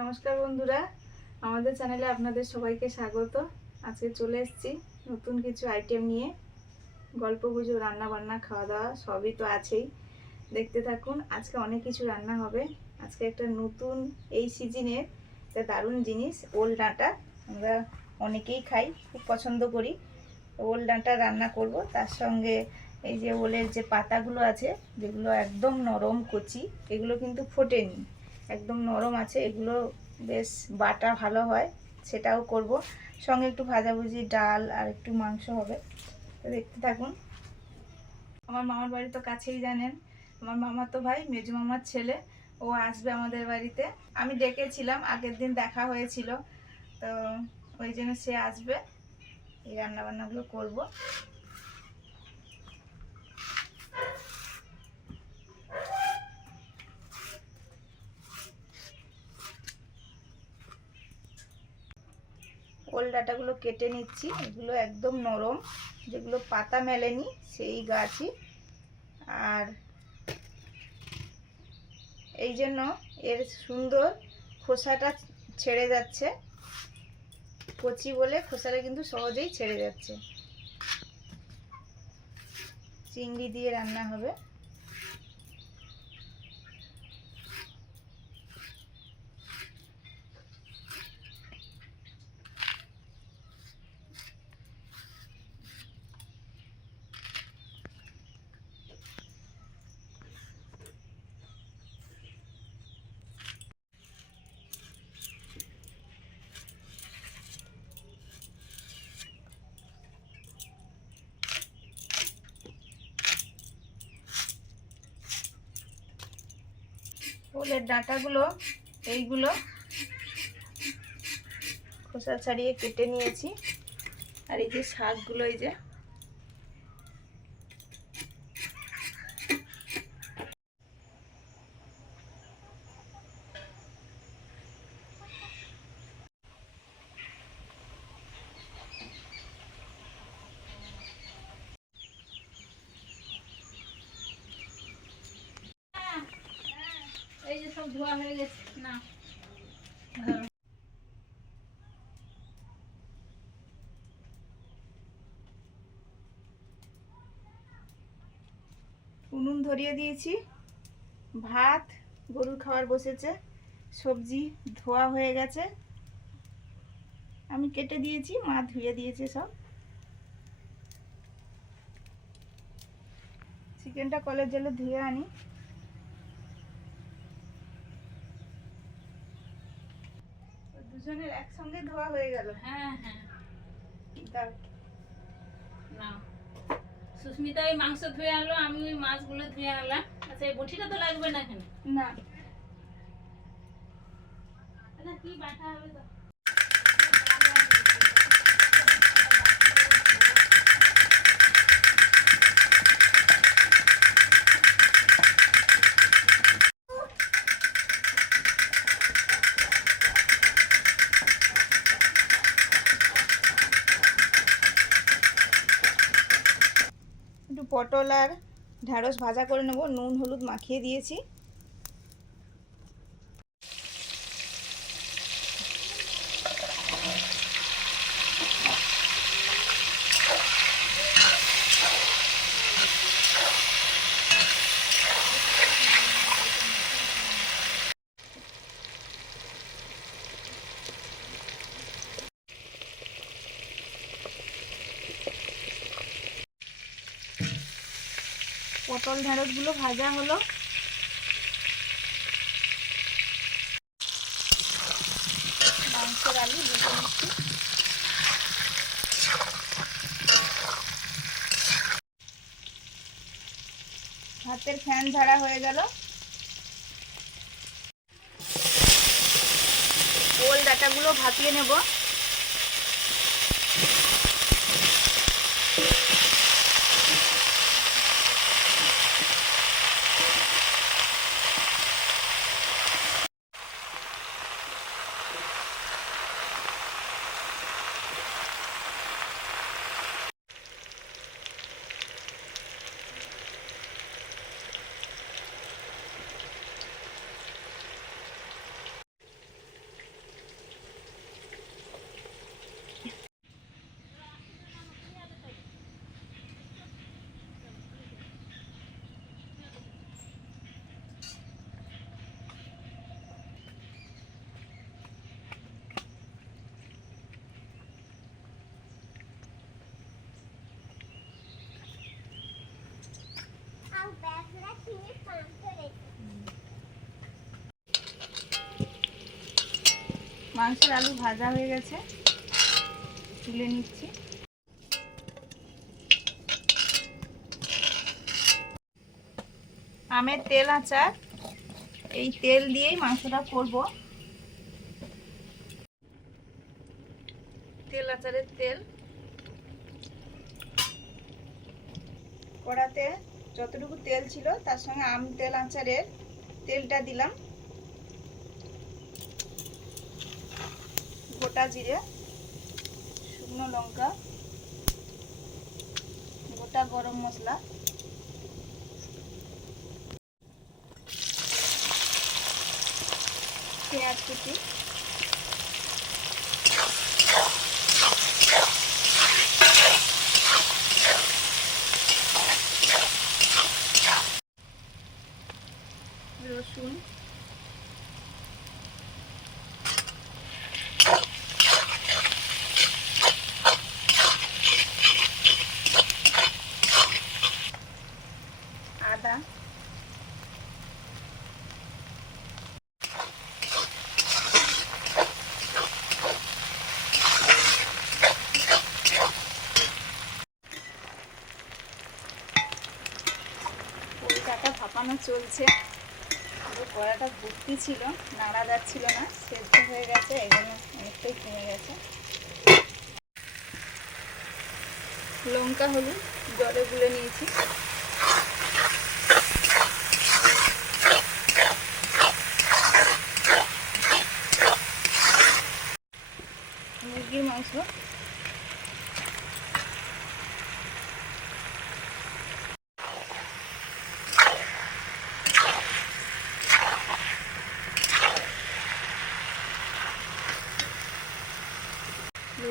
নমস্কার বন্ধুরা, আমাদের চ্যানেলে আপনাদের সবাইকে স্বাগত। আজকে চলে এসেছি নতুন কিছু আইটেম নিয়ে। গল্প গুজব রান্না বান্না খাওয়া দাওয়া সবই তো আছেই। দেখতে থাকুন, আজকে অনেক কিছু রান্না হবে। আজকে একটা নতুন এই সিজনের একটা দারুণ জিনিস, ওল ডাঁটা। আমরা অনেকেই খাই, খুব পছন্দ করি। ওল ডাঁটা রান্না করব। তার সঙ্গে এই যে ওলের যে পাতাগুলো আছে, যেগুলো একদম নরম কচি, এগুলো কিন্তু ফোটেনি। একদম নরম আছে, এগুলো বেশ বাটা ভালো হয়, সেটাও করব। সঙ্গে একটু ভাজাভুজি, ডাল আর একটু মাংস হবে, দেখতে থাকুন। আমার মামার বাড়ি তো কাছেই জানেন, আমার মামা তো ভাই মেজু মামার ছেলে, ও আসবে আমাদের বাড়িতে। আমি ডেকেছিলাম, আগের দিন দেখা হয়েছিল, তো ওই জন্য সে আসবে, এই রান্নাবান্নাগুলো করব। ওল ডাঁটাগুলো কেটে নিচ্ছি, এগুলো একদম নরম, যেগুলো পাতা মেলেনি সেই গাছই। আর এই জন্য এর সুন্দর খোসাটা ছেড়ে যাচ্ছে। কচি বলে খোসাটা কিন্তু সহজেই ছেড়ে যাচ্ছে। চিংড়ি দিয়ে রান্না হবে। ওলের ডাঁটাগুলো এইগুলো খোসা ছাড়িয়ে কেটে নিয়েছি। আর এই যে শাকগুলো এই যে এই যে সব ধোয়া হয়ে গেছে। না। উনুন ধরিয়ে দিয়েছি। ভাত, গরুর খাবার বসেছে। সবজি ধোয়া হয়ে গেছে। আমি কেটে দিয়েছি, মা ধুয়ে দিয়েছে সব। চিকেনটা কলের জলে ধুয়ে আনি। দুজনের একসঙ্গে ধোয়া হয়ে গেল। হ্যাঁ হ্যাঁ। দাও না। সুস্মিতা ওই মাংস ধুয়ে আনলো আমি ওই মাছগুলো ধুয়ে আনলাম। আচ্ছা এই বটিটা তো লাগবে না এখানে? না। আচ্ছা কি বাটা হবে তো? পটল আর ঢ্যাঁড়স ভাজা করে নেব নুন হলুদ মাখিয়ে দিয়েছি। পটল ঢ্যাঁড়সগুলো ভাজা হলো। ভাতের ফ্যান ঝাড়া হয়ে গেল। ওল ডাটাগুলো ভাপিয়ে নেব। মাংসের আলু ভাজা হয়ে গেছে। তুলে নিচ্ছি। আমের তেল আচার। এই তেল দিয়েই মাংসটা করব। তেল আচারের তেল। কড়াতে যতটুকু তেল ছিল, তার সঙ্গে আম তেল আচারের তেলটা দিলাম। গোটা জিরে শুকনো লঙ্কা গোটা গরম মশলা। পেঁয়াজ কুচি। আদা কড়াটা চলছে। পুরো কড়াটা ভর্তি ছিল, নাড়া যাচ্ছিল না, সেদ্ধ হয়ে গেছে এই জন্য অনেকটাই কমে গেছে। লঙ্কা, হলুদ, জলে গুলে নিয়েছি। মাংস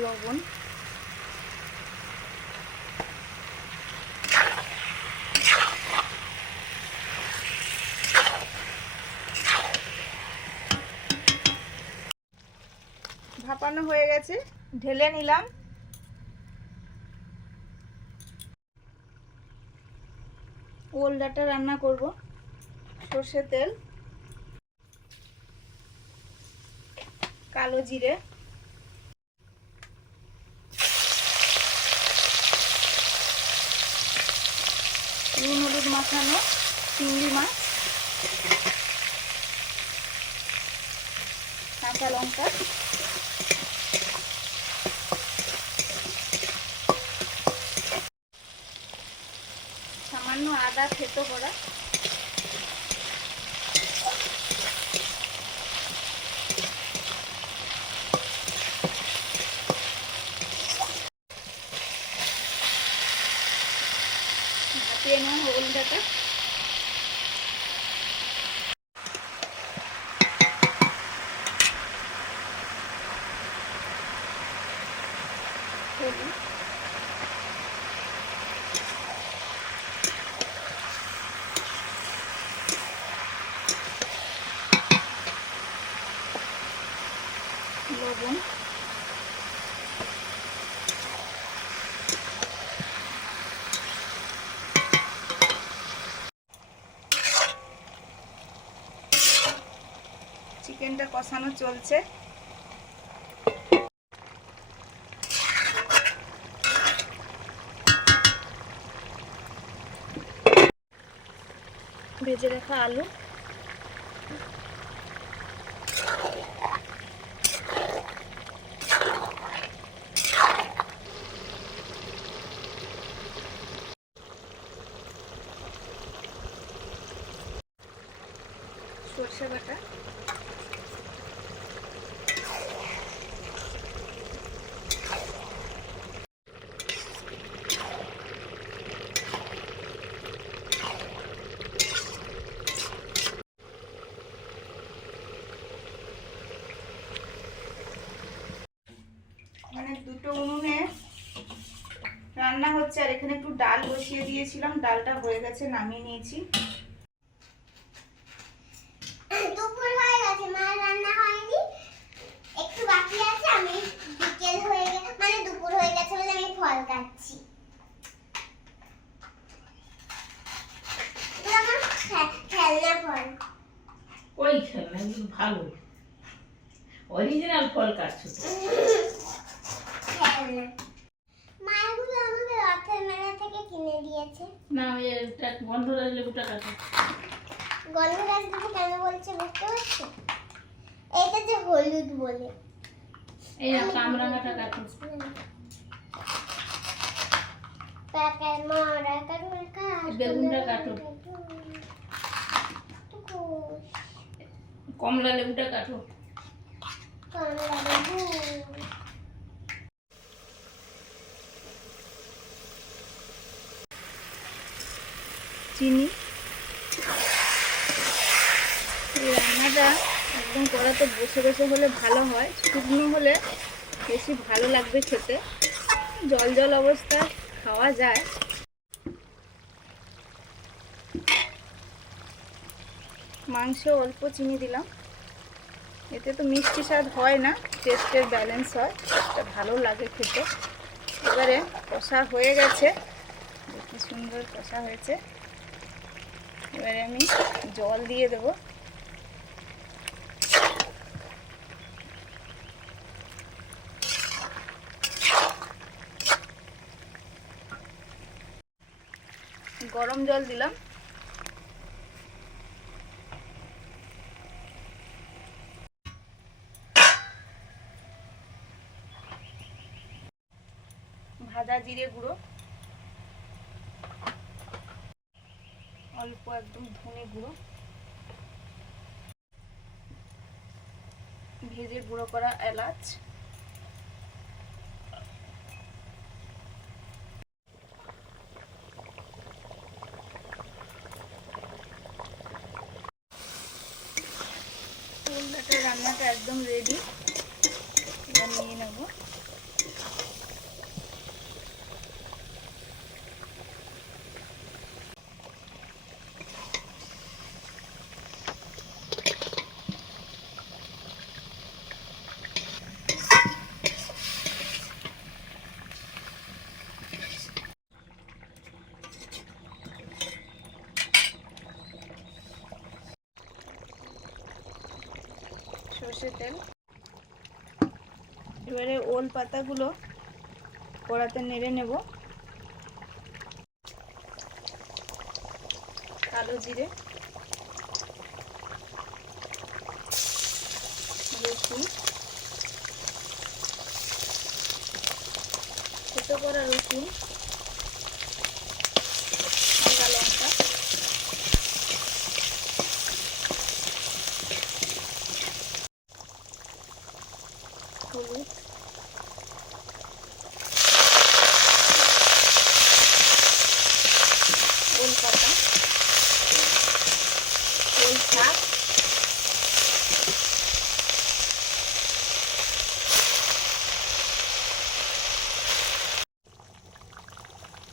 লবণ। ভাপানো হয়ে গেছে। ঢেলে নিলাম। ওল ডাটা রান্না করব, সর্ষে তেল, কালো জিরে। নুন, হলুদ মাখানো চিংড়ি মাছ, কাঁচা লঙ্কা। আদা থেতো করা ভাপিয়ে নেওয়া হলুদাটা হলুদ লবণ চিকেনটা কষানো চলছে। ভেজে রাখা আলু সরষে বাটা মানে দুটো উনুনে রান্না হচ্ছে, আর এখানে একটু ডাল বসিয়ে দিয়েছিলাম, ডালটা হয়ে গেছে, নামিয়ে নিয়েছি দুপুর হয়ে গেছে মা রান্না হয়নি একটু বাকি আছে আমি বিকেল হয়ে গেছে মানে দুপুর হয়ে গেছে বলে আমি ফল কাটছি এগুলো আমার খে- খেলনা ফল ওই খেলনা এগুলো ভালো অরিজিনাল ফল কাটছো তো। খেলনা মায়াগুলো আমাদের রথের মেলা থেকে কিনে দিয়েছে। না ওই গন্ধরাজ লেবুটা কাটো গন্ধরাজ লেবু কেন বলছে বুঝতে পারছ? এটা যে হলুদ বলে। এই না কামরাঙাটা মরা বেগুনটা কাটো। কমলা লেবুটা কাটো। কমলা লেবু। চিনি। রান্নাটা একদম কড়াতে বসে বসে হলে ভালো হয়। শুকনো হলে বেশি ভালো লাগবে খেতে। জল জল অবস্থায় খাওয়া যায়। মাংসে অল্প চিনি দিলাম। এতে তো মিষ্টি স্বাদ হয় না, টেস্টের ব্যালেন্স হয়। এটা ভালো লাগে খেতে। এবারে কষা হয়ে গেছে। কি সুন্দর কষা হয়েছে। এবারে আমি জল দিয়ে দেবো। গরম জল দিলাম। ভাজা জিরে গুঁড়ো অল্প একদম ধনে গুঁড়ো। ভেজে গুঁড়ো করা এলাচ ফুলটাতে রান্নাটা একদম রেডি এবার নিয়ে নেব সর্ষে তেল। এবারে ওল পাতাগুলো কড়াতে নেড়ে নেব। কালো জিরে রসুন ছোট করা রসুন কাঁচা লঙ্কা হলুদ ওল পাতা ওল শাক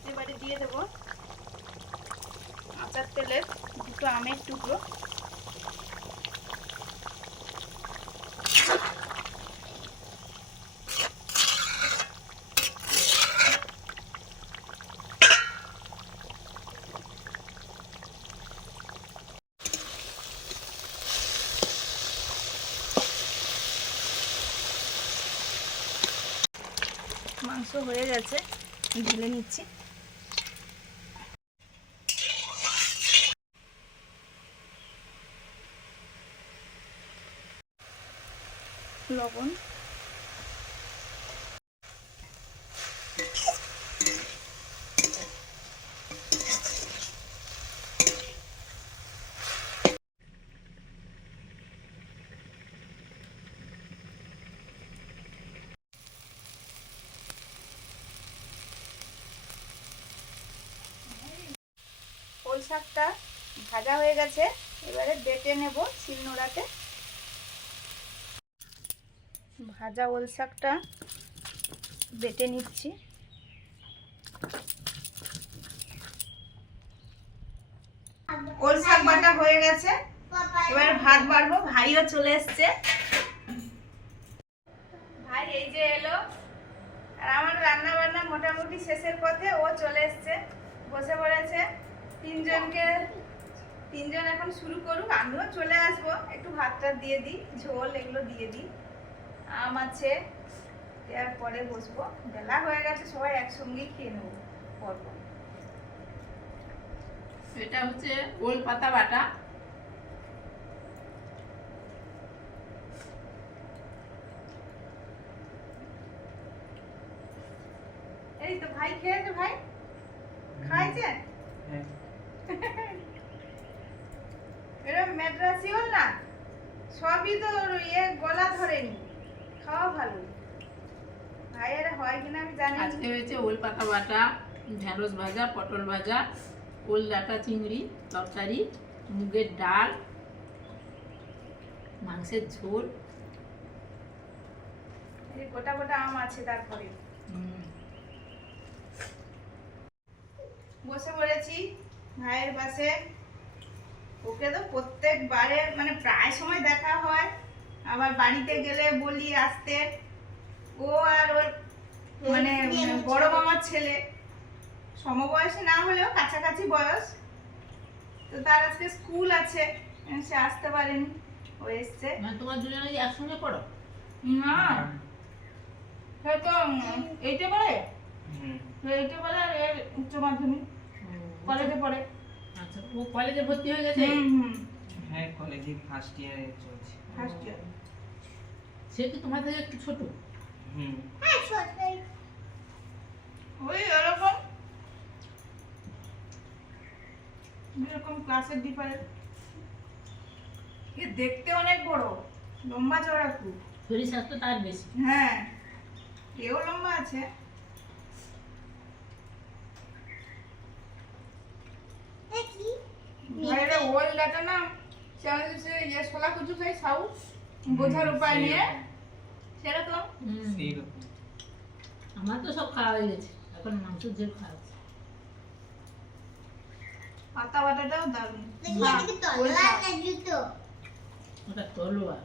এবারে দিয়ে দেবো আচার তেলের দুটো আমের টুকরো। মাংস হয়ে গেছে ঢেলে নিচ্ছি। লবণ। শাকটা ভাজা হয়ে গেছে এবারে বেটে নেব শিলনোড়াতে। ভাজা ওল শাকটা বেটে নিচ্ছি। ওল শাক বাটা হয়ে গেছে। এবার ভাত বাড়বো, ভাইও চলে এসছে। ভাই, এই যে এলো। আর আমার রান্না বান্না মোটামুটি শেষের পথে ও চলে এসছে। বসে পড়েছে। তিনজনকে, তিনজন এখন শুরু করুক, আমিও চলে আসব। একটু ভাতটা দিয়ে দিই, ঝোল এগুলো দিয়ে দিই। আম আছে দেওয়ার পরে বসবো। বেলা হয়ে গেছে সবাই একসঙ্গেই খেয়ে নেব পরপর এটা হচ্ছে ওল পাতা বাটা। এই তো ভাই খেয়েছে ভাই? খাইছে? হ্যাঁ। এরকম মেড্রাসি হল না সবই তো ইয়ে গলা ধরেনি। খাওয়া ভালো। ভাইয়ের হয় কিনা আমি জানি আজকে হয়েছে ওল পাতা বাটা ঢেঁড়স ভাজা পটল ভাজা ওল ডাটা চিংড়ি তরকারি মুগের ডাল মাংসের ঝোল। গোটা গোটা আম আছে তারপরে। বসে পড়েছি ভাইয়ের পাশে। ওকে তো প্রত্যেকবারে মানে প্রায় সময় দেখা হয়। আবার বাড়িতে গেলে বলি আসতে ও আর ওর মানে বড় মামার ছেলে। সমবয়সী না হলেও কাছাকাছি বয়স। তো তার আজকে স্কুল আছে সে আসতে পারেনি। ও এসছে। তোমার দুজনে একসঙ্গে পড়ো? না। তো এইটে পড়ে? হুম। এইটে পড়ে আর এর উচ্চ মাধ্যমিক। কলেজে পড়ে। আচ্ছা ও কলেজে ভর্তি হয়ে গেছে? হুম হুম। হ্যাঁ কলেজে ফার্স্ট ইয়ারে চলছে। ফার্স্ট ইয়ার সে কি তোমার থেকে একটু ছোট? হুম। হ্যাঁ ওই এরকম। এরকম ক্লাসের ডিফারেন্স এ দেখতে অনেক বড়। লম্বা চড়া খুব। শরীর স্বাস্থ্য তার বেশি। হ্যাঁ। এও লম্বা আছে। ভাইরা ওল না? ইয়ে শোলা কুচু খাই সাউ বোঝার উপায় নিয়ে সেরকম হুম, আমার তো সব খাওয়া হয়ে গেছে এখন মাংসের ঝোল খাওয়া হচ্ছে। পাতা বাটাটাও দারুণ ওটা তলোয়ার